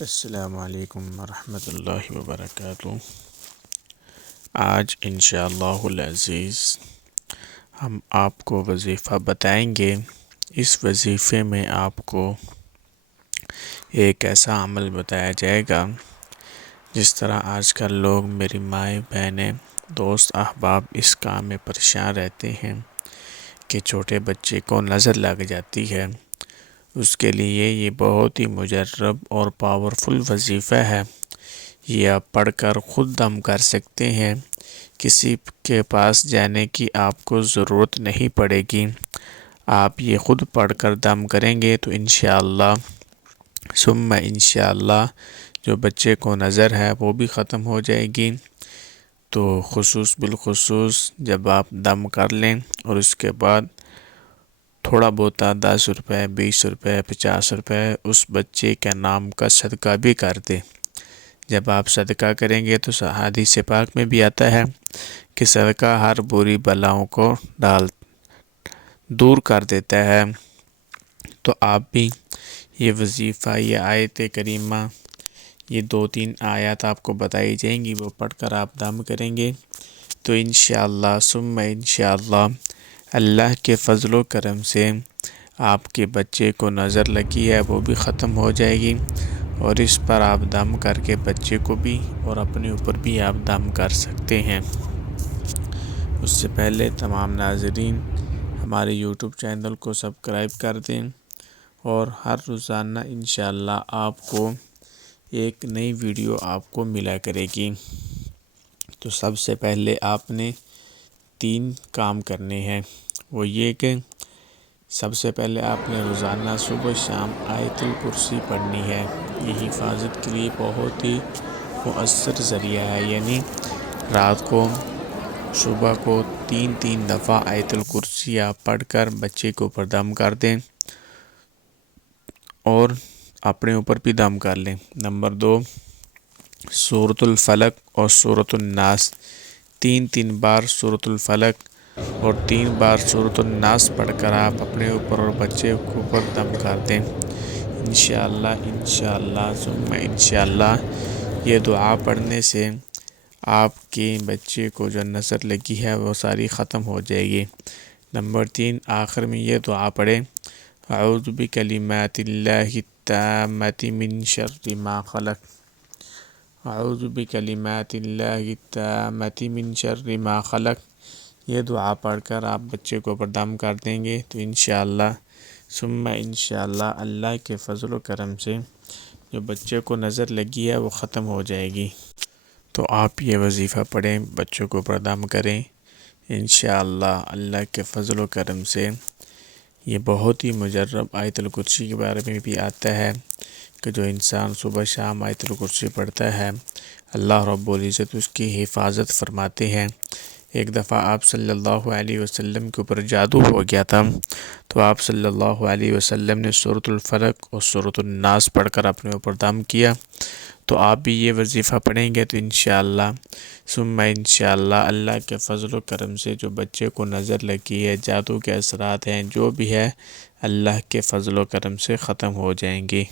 السلام علیکم ورحمۃ اللہ وبرکاتہ۔ آج انشاءاللہ العزیز ہم آپ کو وظیفہ بتائیں گے۔ اس وظیفے میں آپ کو ایک ایسا عمل بتایا جائے گا جس طرح آج کل لوگ، میری مائیں بہنیں، دوست احباب اس کام میں پریشان رہتے ہیں کہ چھوٹے بچے کو نظر لگ جاتی ہے۔ اس کے لیے یہ بہت ہی مجرب اور پاورفل وظیفہ ہے۔ یہ آپ پڑھ کر خود دم کر سکتے ہیں، کسی کے پاس جانے کی آپ کو ضرورت نہیں پڑے گی۔ آپ یہ خود پڑھ کر دم کریں گے تو انشاءاللہ ثم انشاءاللہ جو بچے کو نظر ہے وہ بھی ختم ہو جائے گی۔ تو بالخصوص جب آپ دم کر لیں اور اس کے بعد تھوڑا بہت 10 روپے، 20 روپے، 50 روپے اس بچے کے نام کا صدقہ بھی کر دیں۔ جب آپ صدقہ کریں گے تو حدیث پاک میں بھی آتا ہے کہ صدقہ ہر بری بلاؤں کو دور کر دیتا ہے۔ تو آپ بھی یہ وظیفہ، یہ آیت کریمہ، یہ 2-3 آیات آپ کو بتائی جائیں گی، وہ پڑھ کر آپ دم کریں گے تو انشاءاللہ ثم انشاءاللہ اللہ کے فضل و کرم سے آپ کے بچے کو نظر لگی ہے وہ بھی ختم ہو جائے گی، اور اس پر آپ دم کر کے بچے کو بھی اور اپنے اوپر بھی آپ دم کر سکتے ہیں۔ اس سے پہلے تمام ناظرین ہمارے یوٹیوب چینل کو سبسکرائب کر دیں، اور ہر روزانہ انشاءاللہ آپ کو ایک نئی ویڈیو آپ کو ملا کرے گی۔ تو سب سے پہلے آپ نے 3 کام کرنے ہیں۔ وہ یہ کہ سب سے پہلے آپ نے روزانہ صبح شام آیت الکرسی پڑھنی ہے۔ یہ حفاظت کے لیے بہت ہی مؤثر ذریعہ ہے، یعنی رات کو، صبح کو 3 دفعہ آیت الکرسی آپ پڑھ کر بچے کو اوپر دم کر دیں اور اپنے اوپر بھی دم کر لیں۔ نمبر 2، سورۃ الفلق اور سورۃ الناس 3 بار سورۃ الفلق اور 3 بار سورۃ الناس پڑھ کر آپ اپنے اوپر اور بچے کے اوپر دم کر دیں۔ انشاءاللہ ثم انشاءاللہ یہ دعا پڑھنے سے آپ کے بچے کو جو نظر لگی ہے وہ ساری ختم ہو جائے گی۔ نمبر 3، آخر میں یہ دعا پڑھیں: اعوذ بکلمات اللہ التامۃ من شر ما خلق، اعوذ بکلمات اللہ التامۃ من شر ما خلق۔ یہ دعا پڑھ کر آپ بچے کو اوپر دم کر دیں گے تو انشاءاللہ ثم انشاءاللہ اللہ کے فضل و کرم سے جو بچے کو نظر لگی ہے وہ ختم ہو جائے گی۔ تو آپ یہ وظیفہ پڑھیں، بچوں کو اوپر دم کریں، انشاءاللہ اللہ کے فضل و کرم سے۔ یہ بہت ہی مجرب آیت الکرسی کے بارے میں بھی آتا ہے کہ جو انسان صبح شام آیت الکرسی پڑھتا ہے اللہ رب العزت اس کی حفاظت فرماتے ہیں۔ ایک دفعہ آپ صلی اللہ علیہ وسلم کے اوپر جادو ہو گیا تھا، تو آپ صلی اللہ علیہ وسلم نے سورۃ الفلق اور سورۃ الناس پڑھ کر اپنے اوپر دم کیا۔ تو آپ بھی یہ وظیفہ پڑھیں گے تو انشاءاللہ ثم انشاءاللہ اللہ کے فضل و کرم سے جو بچے کو نظر لگی ہے، جادو کے اثرات ہیں، جو بھی ہے اللہ کے فضل و کرم سے ختم ہو جائیں گے۔